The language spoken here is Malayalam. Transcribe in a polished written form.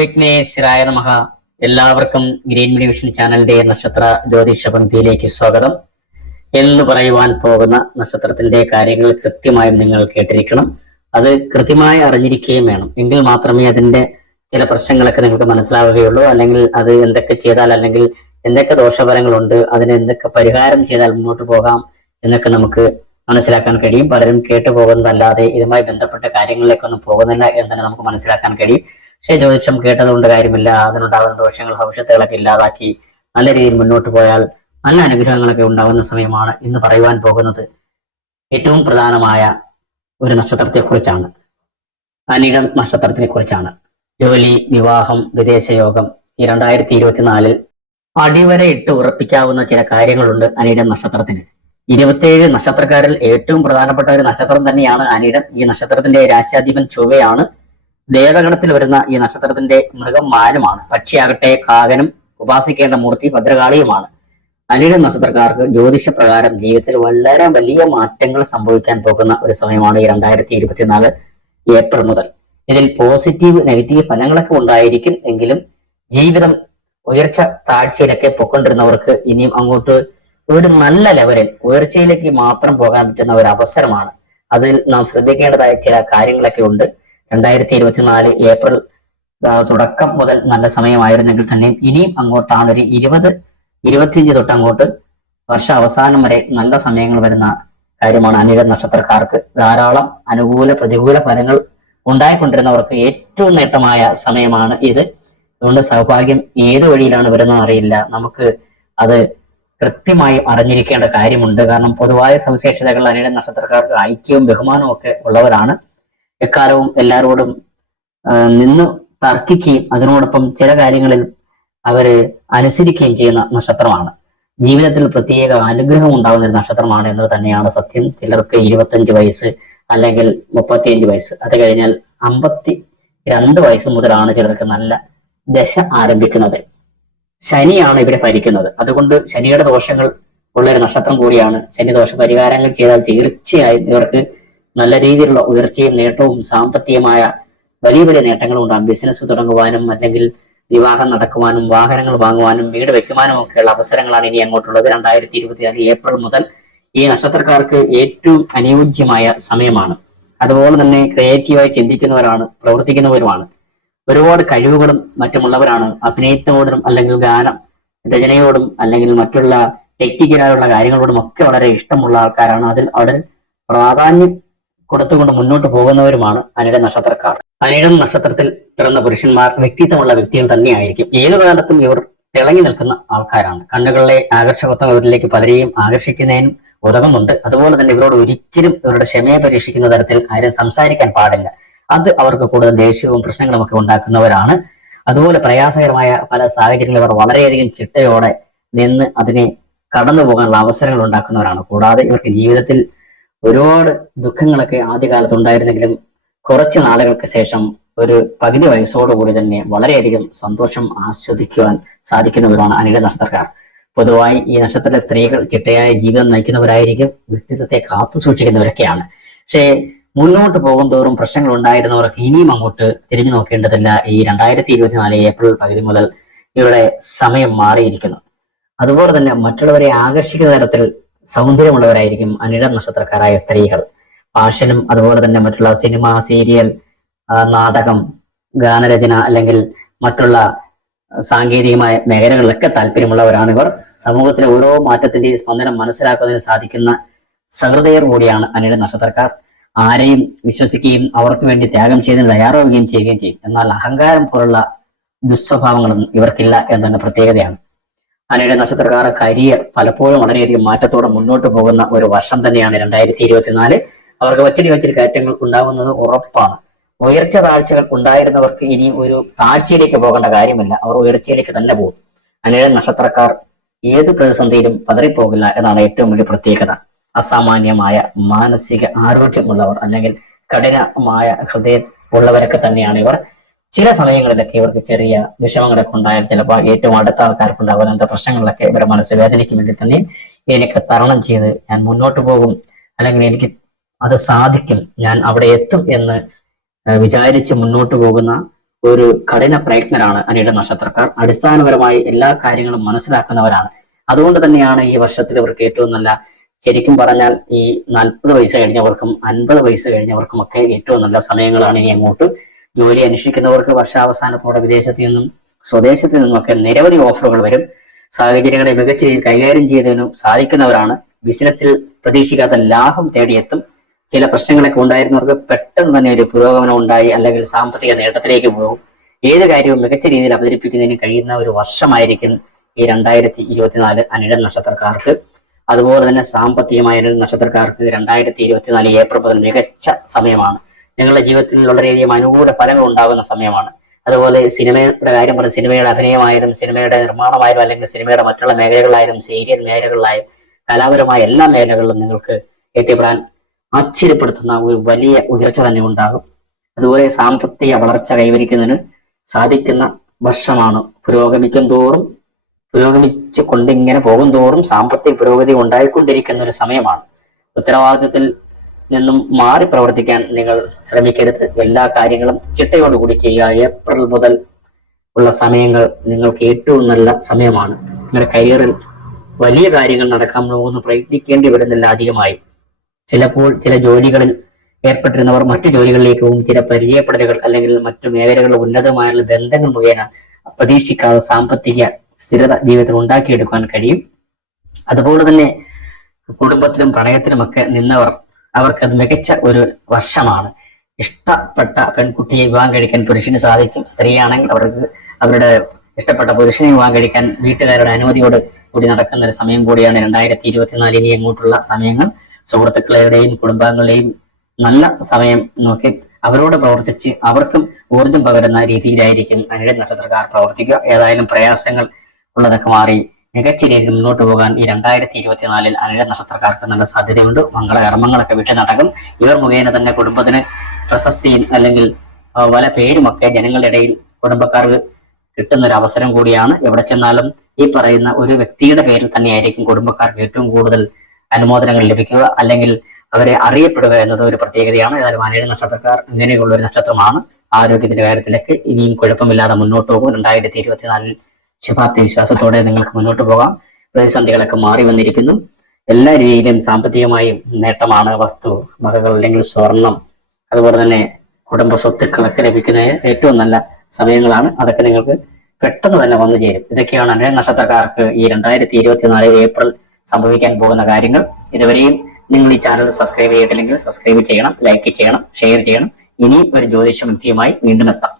വിഘ്നേശ്വരായ നമഃ. എല്ലാവർക്കും ഗ്രീൻ മീഡിയ വിഷൻ ചാനലിന്റെ നക്ഷത്ര ജ്യോതിഷ പങ്ക്തിയിലേക്ക് സ്വാഗതം. എന്ന് പറയുവാൻ പോകുന്ന നക്ഷത്രത്തിന്റെ കാര്യങ്ങൾ കൃത്യമായും നിങ്ങൾ കേട്ടിരിക്കണം. അത് കൃത്യമായി അറിഞ്ഞിരിക്കുകയും വേണം. എങ്കിൽ മാത്രമേ അതിന്റെ ചില പ്രശ്നങ്ങളൊക്കെ നിങ്ങൾക്ക് മനസ്സിലാവുകയുള്ളൂ. അല്ലെങ്കിൽ അത് എന്തൊക്കെ ചെയ്താൽ, അല്ലെങ്കിൽ എന്തൊക്കെ ദോഷഫലങ്ങളുണ്ട്, അതിന് എന്തൊക്കെ പരിഹാരം ചെയ്താൽ മുന്നോട്ട് പോകാം എന്നൊക്കെ നമുക്ക് മനസ്സിലാക്കാൻ കഴിയും. പലരും കേട്ടു പോകുന്നതല്ലാതെ ഇതുമായി ബന്ധപ്പെട്ട കാര്യങ്ങളിലേക്കൊന്നും പോകുന്നില്ല എന്ന് തന്നെ നമുക്ക് മനസ്സിലാക്കാൻ കഴിയും. പക്ഷേ ജ്യോതിഷം കേട്ടതുകൊണ്ട് കാര്യമില്ല. അതിനുണ്ടാകുന്ന ദോഷങ്ങൾ, ഭവിഷ്യത്തുകളൊക്കെ ഇല്ലാതാക്കി നല്ല രീതിയിൽ മുന്നോട്ട് പോയാൽ നല്ല അനുഗ്രഹങ്ങളൊക്കെ ഉണ്ടാകുന്ന സമയമാണ് ഇന്ന് പറയുവാൻ പോകുന്നത്. ഏറ്റവും പ്രധാനമായ ഒരു നക്ഷത്രത്തെക്കുറിച്ചാണ്, അനിഴം നക്ഷത്രത്തിനെ കുറിച്ചാണ്. ജോലി, വിവാഹം, വിദേശയോഗം ഈ 2024 അടിവരയിട്ട് ഉറപ്പിക്കാവുന്ന ചില കാര്യങ്ങളുണ്ട് അനിഴം നക്ഷത്രത്തിന്. 27 നക്ഷത്രക്കാരിൽ ഏറ്റവും പ്രധാനപ്പെട്ട ഒരു നക്ഷത്രം തന്നെയാണ് അനിഴം. ഈ നക്ഷത്രത്തിന്റെ രാശ്യാധിപൻ ചൊവ്വയാണ്. ദേവഗണത്തിൽ വരുന്ന ഈ നക്ഷത്രത്തിന്റെ മൃഗം മാനുമാണ്. പക്ഷിയാകട്ടെ കാകനും. ഉപാസിക്കേണ്ട മൂർത്തി ഭദ്രകാളിയുമാണ്. അനിഴം നക്ഷത്രക്കാർക്ക് ജ്യോതിഷപ്രകാരം ജീവിതത്തിൽ വളരെ വലിയ മാറ്റങ്ങൾ സംഭവിക്കാൻ പോകുന്ന ഒരു സമയമാണ് ഈ 2024 ഏപ്രിൽ മുതൽ. ഇതിൽ പോസിറ്റീവ് നെഗറ്റീവ് ഫലങ്ങളൊക്കെ ഉണ്ടായിരിക്കും. എങ്കിലും ജീവിതം ഉയർച്ച താഴ്ചയിലൊക്കെ പൊക്കൊണ്ടിരുന്നവർക്ക് ഇനിയും അങ്ങോട്ട് ഒരു നല്ല ലെവലിൽ ഉയർച്ചയിലേക്ക് മാത്രം പോകാൻ പറ്റുന്ന ഒരു അവസരമാണ്. അതിൽ നാം ശ്രദ്ധിക്കേണ്ടതായ ചില കാര്യങ്ങളൊക്കെ ഉണ്ട്. 2024 ഏപ്രിൽ തുടക്കം മുതൽ നല്ല സമയമായിരുന്നെങ്കിൽ തന്നെയും ഇനിയും അങ്ങോട്ടാണ് ഒരു 20-25 തൊട്ട് അങ്ങോട്ട് വർഷ അവസാനം വരെ നല്ല സമയങ്ങൾ വരുന്ന കാര്യമാണ്. അനിഴം നക്ഷത്രക്കാർക്ക് ധാരാളം അനുകൂല പ്രതികൂല ഫലങ്ങൾ ഉണ്ടായിക്കൊണ്ടിരുന്നവർക്ക് ഏറ്റവും നേട്ടമായ സമയമാണ് ഇത്. അതുകൊണ്ട് സൗഭാഗ്യം ഏത് വഴിയിലാണ് വരുന്നത് അറിയില്ല. നമുക്ക് അത് കൃത്യമായി അറിഞ്ഞിരിക്കേണ്ട കാര്യമുണ്ട്. കാരണം പൊതുവായ സവിശേഷതകൾ അനിഴം നക്ഷത്രക്കാർക്ക് ഐക്യവും ബഹുമാനവും ഒക്കെ ഉള്ളവരാണ്. എക്കാലവും എല്ലാവരോടും നിന്ന് തർക്കിക്കുകയും അതിനോടൊപ്പം ചില കാര്യങ്ങളിൽ അവര് അനുസരിക്കുകയും ചെയ്യുന്ന നക്ഷത്രമാണ്. ജീവിതത്തിൽ പ്രത്യേക അനുഗ്രഹം ഉണ്ടാകുന്ന ഒരു നക്ഷത്രമാണ് എന്നത് തന്നെയാണ് സത്യം. ചിലർക്ക് 25 വയസ്സ് അല്ലെങ്കിൽ 35 വയസ്സ്, അത് കഴിഞ്ഞാൽ 52 വയസ്സ് മുതലാണ് ചിലർക്ക് നല്ല ദശ ആരംഭിക്കുന്നത്. ശനിയാണ് ഇവരെ ഭരിക്കുന്നത്. അതുകൊണ്ട് ശനിയുടെ ദോഷങ്ങൾ ഉള്ള ഒരു നക്ഷത്രം കൂടിയാണ്. ശനി ദോഷ പരിഹാരങ്ങൾ ചെയ്താൽ തീർച്ചയായും ഇവർക്ക് നല്ല രീതിയിലുള്ള ഉയർച്ചയും നേട്ടവും സാമ്പത്തികമായ വലിയ വലിയ നേട്ടങ്ങളും ഉണ്ടാകും. ബിസിനസ് തുടങ്ങുവാനും അല്ലെങ്കിൽ വിവാഹം നടക്കുവാനും വാഹനങ്ങൾ വാങ്ങുവാനും വീട് വെക്കുവാനും ഒക്കെയുള്ള അവസരങ്ങളാണ് ഇനി അങ്ങോട്ടുള്ളത്. 2024 ഏപ്രിൽ മുതൽ ഈ നക്ഷത്രക്കാർക്ക് ഏറ്റവും അനുയോജ്യമായ സമയമാണ്. അതുപോലെ തന്നെ ക്രിയേറ്റീവായി ചിന്തിക്കുന്നവരാണ്, പ്രവർത്തിക്കുന്നവരുമാണ്. ഒരുപാട് കഴിവുകളും മറ്റുമുള്ളവരാണ്. അഭിനയത്തിനോടും അല്ലെങ്കിൽ ഗാനം രചനയോടും അല്ലെങ്കിൽ മറ്റുള്ള ടെക്നിക്കലായുള്ള കാര്യങ്ങളോടും ഒക്കെ വളരെ ഇഷ്ടമുള്ള ആൾക്കാരാണ്. അതിൽ അവിടെ പ്രാധാന്യം കൊടുത്തുകൊണ്ട് മുന്നോട്ട് പോകുന്നവരുമാണ് അനിഴം നക്ഷത്രക്കാർ. അനിഴം നക്ഷത്രത്തിൽ പിറന്ന പുരുഷന്മാർ വ്യക്തിത്വമുള്ള വ്യക്തികൾ തന്നെയായിരിക്കും. ഏതു കാലത്തും ഇവർ തിളങ്ങി നിൽക്കുന്ന ആൾക്കാരാണ്. കണ്ണുകളിലെ ആകർഷകത്വം ഇവരിലേക്ക് പലരെയും ആകർഷിക്കുന്നതിനും ഉതകുന്നുണ്ട്. അതുപോലെ തന്നെ ഇവരോട് ഒരിക്കലും ഇവരുടെ ക്ഷമയെ പരീക്ഷിക്കുന്ന തരത്തിൽ ആരും സംസാരിക്കാൻ പാടില്ല. അത് അവർക്ക് കൂടുതൽ ദേഷ്യവും പ്രശ്നങ്ങളും ഒക്കെ ഉണ്ടാക്കുന്നവരാണ്. അതുപോലെ പ്രയാസകരമായ പല സാഹചര്യങ്ങളിൽ അവർ വളരെയധികം ചിട്ടയോടെ നിന്ന് അതിനെ കടന്നു പോകാനുള്ള അവസരങ്ങൾ ഉണ്ടാക്കുന്നവരാണ്. കൂടാതെ ഇവർക്ക് ജീവിതത്തിൽ ഒരുപാട് ദുഃഖങ്ങളൊക്കെ ആദ്യകാലത്ത് ഉണ്ടായിരുന്നെങ്കിലും കുറച്ച് നാളുകൾക്ക് ശേഷം ഒരു പകുതി വയസ്സോടുകൂടി തന്നെ വളരെയധികം സന്തോഷം ആസ്വദിക്കുവാൻ സാധിക്കുന്നവരാണ് അനിഴം നക്ഷത്രക്കാർ. പൊതുവായി ഈ നക്ഷത്രത്തിലെ സ്ത്രീകൾ ചിട്ടയായ ജീവിതം നയിക്കുന്നവരായിരിക്കും. വ്യക്തിത്വത്തെ കാത്തു സൂക്ഷിക്കുന്നവരൊക്കെയാണ്. പക്ഷേ മുന്നോട്ട് പോകും തോറും പ്രശ്നങ്ങൾ ഉണ്ടായിരുന്നവർക്ക് ഇനിയും അങ്ങോട്ട് തിരിഞ്ഞു നോക്കേണ്ടതില്ല. ഈ 2024 ഏപ്രിൽ പകുതി മുതൽ ഇവരുടെ സമയം മാറിയിരിക്കുന്നു. അതുപോലെ തന്നെ മറ്റുള്ളവരെ ആകർഷിക്കുന്ന തരത്തിൽ സൗന്ദര്യമുള്ളവരായിരിക്കും അനിഴം നക്ഷത്രക്കാരായ സ്ത്രീകൾ. ഫാഷനും അതുപോലെ തന്നെ മറ്റുള്ള സിനിമ, സീരിയൽ, നാടകം, ഗാനരചന അല്ലെങ്കിൽ മറ്റുള്ള സാങ്കേതികമായ മേഖലകളിലൊക്കെ താല്പര്യമുള്ളവരാണ് ഇവർ. സമൂഹത്തിലെ ഓരോ മാറ്റത്തിന്റെയും സ്പന്ദനം മനസ്സിലാക്കുന്നതിന് സാധിക്കുന്ന സഹൃദയർ കൂടിയാണ് അനിഴം നക്ഷത്രക്കാർ. ആരെയും വിശ്വസിക്കുകയും അവർക്ക് വേണ്ടി ത്യാഗം ചെയ്തതിന് തയ്യാറാവുകയും ചെയ്യുകയും ചെയ്യും. എന്നാൽ അഹങ്കാരം പോലുള്ള ദുസ്വഭാവങ്ങളൊന്നും ഇവർക്കില്ല എന്നതിന്റെ പ്രത്യേകതയാണ്. അനിഴം നക്ഷത്രക്കാർ കരിയർ പലപ്പോഴും വളരെയധികം മാറ്റത്തോടെ മുന്നോട്ട് പോകുന്ന ഒരു വർഷം തന്നെയാണ് 2024. അവർക്ക് ഒത്തിരി കയറ്റങ്ങൾ ഉണ്ടാകുന്നത് ഉറപ്പാണ്. ഉയർച്ച താഴ്ചകൾ ഉണ്ടായിരുന്നവർക്ക് ഇനി ഒരു താഴ്ചയിലേക്ക് പോകേണ്ട കാര്യമില്ല. അവർ ഉയർച്ചയിലേക്ക് തന്നെ പോകും. അനിഴം നക്ഷത്രക്കാർ ഏത് പ്രതിസന്ധിയിലും പതറിപ്പോകില്ല എന്നാണ് ഏറ്റവും വലിയ പ്രത്യേകത. അസാമാന്യമായ മാനസിക ആരോഗ്യമുള്ളവർ അല്ലെങ്കിൽ കഠിനമായ ഹൃദയം ഉള്ളവരൊക്കെ തന്നെയാണ് ഇവർ. ചില സമയങ്ങളിലൊക്കെ ഇവർക്ക് ചെറിയ വിഷമങ്ങളൊക്കെ ഉണ്ടായാൽ ചിലപ്പോൾ ഏറ്റവും അടുത്ത ആൾക്കാർക്ക് ഉണ്ടാകുന്ന എന്താ പ്രശ്നങ്ങളിലൊക്കെ ഇവരുടെ മനസ്സ് വേദനിക്കുമെങ്കിൽ തന്നെ എനിക്ക് തരണം ചെയ്ത് ഞാൻ മുന്നോട്ട് പോകും, അല്ലെങ്കിൽ എനിക്ക് അത് സാധിക്കും, ഞാൻ അവിടെ എത്തും എന്ന് വിചാരിച്ച് മുന്നോട്ട് പോകുന്ന ഒരു കഠിന പ്രയത്നരാണ് അനിഴ നക്ഷത്രക്കാർ. അടിസ്ഥാനപരമായി എല്ലാ കാര്യങ്ങളും മനസ്സിലാക്കുന്നവരാണ്. അതുകൊണ്ട് തന്നെയാണ് ഈ വർഷത്തിൽ ഇവർക്ക് ഏറ്റവും നല്ല, ശരിക്കും പറഞ്ഞാൽ ഈ 40 വയസ്സ് കഴിഞ്ഞവർക്കും 50 വയസ്സ് കഴിഞ്ഞവർക്കും ഒക്കെ ഏറ്റവും നല്ല സമയങ്ങളാണ് ഇനി അങ്ങോട്ട്. ജോലി അന്വേഷിക്കുന്നവർക്ക് വർഷാവസാനത്തോടെ വിദേശത്തു നിന്നും സ്വദേശത്തു നിന്നുമൊക്കെ നിരവധി ഓഫറുകൾ വരും. സാഹചര്യങ്ങളെ മികച്ച രീതിയിൽ കൈകാര്യം ചെയ്തതിനും സാധിക്കുന്നവരാണ്. ബിസിനസ്സിൽ പ്രതീക്ഷിക്കാത്ത ലാഭം തേടിയെത്തും. ചില പ്രശ്നങ്ങളൊക്കെ ഉണ്ടായിരുന്നവർക്ക് പെട്ടെന്ന് തന്നെ ഒരു പുരോഗമനം ഉണ്ടായി, അല്ലെങ്കിൽ സാമ്പത്തിക നേട്ടത്തിലേക്ക് പോകും. ഏത് കാര്യവും മികച്ച രീതിയിൽ അവതരിപ്പിക്കുന്നതിന് കഴിയുന്ന ഒരു വർഷമായിരിക്കും ഈ 2024 അനിഴം നക്ഷത്രക്കാർക്ക്. അതുപോലെ തന്നെ സാമ്പത്തികമായ നക്ഷത്രക്കാർക്ക് 2024 ഏപ്രിൽ മുതൽ മികച്ച സമയമാണ്. നിങ്ങളുടെ ജീവിതത്തിൽ വളരെയധികം അനുകൂല ഫലങ്ങൾ ഉണ്ടാകുന്ന സമയമാണ്. അതുപോലെ സിനിമയുടെ കാര്യം പറഞ്ഞ, സിനിമയുടെ അഭിനയമായാലും സിനിമയുടെ നിർമ്മാണമായാലും അല്ലെങ്കിൽ സിനിമയുടെ മറ്റുള്ള മേഖലകളായാലും സീരിയൽ മേഖലകളിലായാലും കലാപരമായ എല്ലാ മേഖലകളിലും നിങ്ങൾക്ക് എത്തിപ്പെടാൻ ആശ്ചര്യപ്പെടുത്തുന്ന ഒരു വലിയ ഉയർച്ച തന്നെ ഉണ്ടാകും. അതുപോലെ സാമ്പത്തിക വളർച്ച കൈവരിക്കുന്നതിന് സാധിക്കുന്ന വർഷമാണ്. പുരോഗമിച്ചു കൊണ്ടിങ്ങനെ പോകും തോറും സാമ്പത്തിക പുരോഗതി ഉണ്ടായിക്കൊണ്ടിരിക്കുന്ന ഒരു സമയമാണ്. ഉത്തരവാദിത്തത്തിൽ നിന്നും മാറി പ്രവർത്തിക്കാൻ നിങ്ങൾ ശ്രമിക്കരുത്. എല്ലാ കാര്യങ്ങളും ചിട്ടയോടുകൂടി ചെയ്യുക. ഏപ്രിൽ മുതൽ ഉള്ള സമയങ്ങൾ നിങ്ങൾക്ക് ഏറ്റവും നല്ല സമയമാണ്. നിങ്ങളുടെ കരിയറിൽ വലിയ കാര്യങ്ങൾ നടക്കാൻ പോകുന്നു, പ്രയത്നിക്കേണ്ടി വരുന്നില്ല അധികമായി. ചിലപ്പോൾ ചില ജോലികളിൽ ഏർപ്പെട്ടിരുന്നവർ മറ്റു ജോലികളിലേക്ക് പോകും. ചില പരിചയപ്പെടലുകൾ അല്ലെങ്കിൽ മറ്റു മേഖലകളിൽ ഉന്നതമായുള്ള ബന്ധങ്ങൾ മുഖേന പ്രതീക്ഷിക്കാതെ സാമ്പത്തിക സ്ഥിരത ജീവിതത്തിൽ ഉണ്ടാക്കിയെടുക്കാൻ കഴിയും. അതുപോലെ തന്നെ കുടുംബത്തിലും പ്രണയത്തിലുമൊക്കെ നിന്നവർ, അവർക്ക് അത് മികച്ച ഒരു വർഷമാണ്. ഇഷ്ടപ്പെട്ട പെൺകുട്ടിയെ വിവാഹം കഴിക്കാൻ പുരുഷന് സാധിക്കും. സ്ത്രീയാണെങ്കിൽ അവർക്ക് അവരുടെ ഇഷ്ടപ്പെട്ട പുരുഷനെ വിവാഹം കഴിക്കാൻ വീട്ടുകാരുടെ അനുമതിയോട് കൂടി നടക്കുന്ന ഒരു സമയം കൂടിയാണ് 2024 ഇനി അങ്ങോട്ടുള്ള സമയങ്ങൾ. സുഹൃത്തുക്കളുടെയും കുടുംബാംഗങ്ങളുടെയും നല്ല സമയം നോക്കി അവരോട് പ്രവർത്തിച്ച് അവർക്കും ഊർജം പകരുന്ന രീതിയിലായിരിക്കും അനിഴ നക്ഷത്രക്കാർ പ്രവർത്തിക്കുക. ഏതായാലും പ്രയാസങ്ങൾ ഉള്ളതൊക്കെ മാറി മികച്ച രീതിയിൽ മുന്നോട്ട് പോകാൻ ഈ 2024 അനിഴ നക്ഷത്രക്കാർക്ക് നല്ല സാധ്യതയുണ്ട്. മംഗളകർമ്മങ്ങളൊക്കെ വീട്ടിൽ നടക്കും. ഇവർ മുഖേന തന്നെ കുടുംബത്തിന് പ്രശസ്തിയും അല്ലെങ്കിൽ പല പേരുമൊക്കെ ജനങ്ങളുടെ ഇടയിൽ കുടുംബക്കാർക്ക് കിട്ടുന്ന ഒരു അവസരം കൂടിയാണ്. എവിടെ ചെന്നാലും ഈ പറയുന്ന ഒരു വ്യക്തിയുടെ പേരിൽ തന്നെയായിരിക്കും കുടുംബക്കാർക്ക് ഏറ്റവും കൂടുതൽ അനുമോദനങ്ങൾ ലഭിക്കുക, അല്ലെങ്കിൽ അവരെ അറിയപ്പെടുക എന്നത് ഒരു പ്രത്യേകതയാണ്. ഏതായാലും അനിഴ നക്ഷത്രക്കാർ ഇങ്ങനെയുള്ള ഒരു നക്ഷത്രമാണ്. ആരോഗ്യത്തിന്റെ കാര്യത്തിലൊക്കെ ഇനിയും കുഴപ്പമില്ലാതെ മുന്നോട്ട് പോകും. 2024 ശുഭാപ്തി വിശ്വാസത്തോടെ നിങ്ങൾക്ക് മുന്നോട്ട് പോകാം. പ്രതിസന്ധികളൊക്കെ മാറി വന്നിരിക്കുന്നു. എല്ലാ രീതിയിലും സാമ്പത്തികമായും നേട്ടമാണ്. വസ്തു വകകൾ അല്ലെങ്കിൽ സ്വർണം, അതുപോലെ തന്നെ കുടുംബ സ്വത്തുക്കളൊക്കെ ലഭിക്കുന്നതിന് ഏറ്റവും നല്ല സമയങ്ങളാണ്. അതൊക്കെ നിങ്ങൾക്ക് പെട്ടെന്ന് തന്നെ വന്നു ചേരും. ഇതൊക്കെയാണ് അനിഴ നക്ഷത്രക്കാർക്ക് ഈ 2024 ഏപ്രിൽ സംഭവിക്കാൻ പോകുന്ന കാര്യങ്ങൾ. ഇതുവരെയും നിങ്ങൾ ഈ ചാനൽ സബ്സ്ക്രൈബ് ചെയ്തിട്ടില്ലെങ്കിൽ സബ്സ്ക്രൈബ് ചെയ്യണം, ലൈക്ക് ചെയ്യണം, ഷെയർ ചെയ്യണം. ഇനി ഒരു ജ്യോതിഷ വിദ്യയുമായി വീണ്ടും എത്താം.